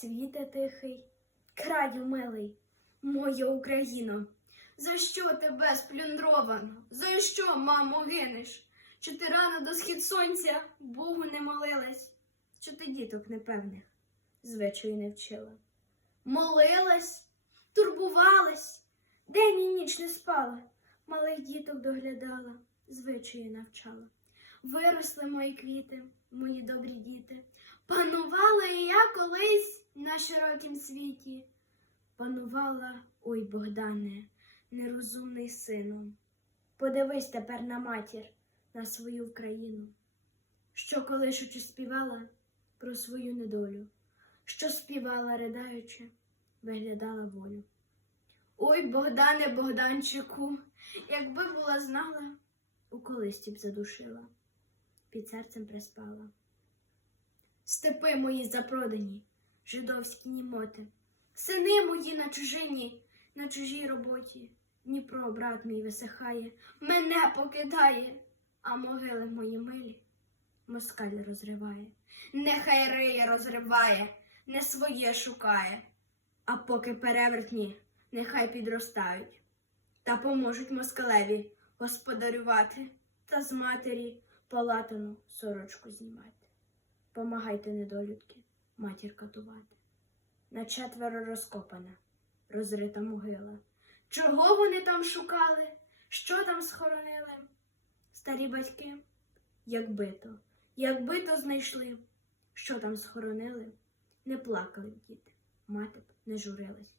Світе тихий, краю милий, моя Україно, за що тебе сплюндровано? За що, мамо, гинеш? Чи ти рано до схід сонця Богу не молилась? Чи ти діток непевних звичаю не вчила? Молилась, турбувалась, день і ніч не спала, малих діток доглядала, звичаю навчала. Виросли мої квіти, мої добрі діти. Панувала і я на широкім світі. Панувала, ой, Богдане, нерозумний сину. Подивись тепер на матір, на свою Україну, що колишучи співала про свою недолю, що співала, ридаючи, виглядала волю. Ой, Богдане, Богданчику, якби була знала, у колисті б задушила, під серцем приспала. Степи мої запродані, жидовські німоти, сини мої на чужині, на чужій роботі. Дніпро, брат мій, висихає, мене покидає, а могили мої милі москаль розриває. Нехай риє розриває, не своє шукає, а поки перевертні, нехай підростають, та поможуть москалеві господарювати та з матері палатану сорочку знімати. Помагайте, недолюдки, матір катувати. На четверо розкопана, розрита могила. Чого вони там шукали? Що там схоронили? Старі батьки, якби то, якби то знайшли, що там схоронили, не плакали б діти, мати б не журилась.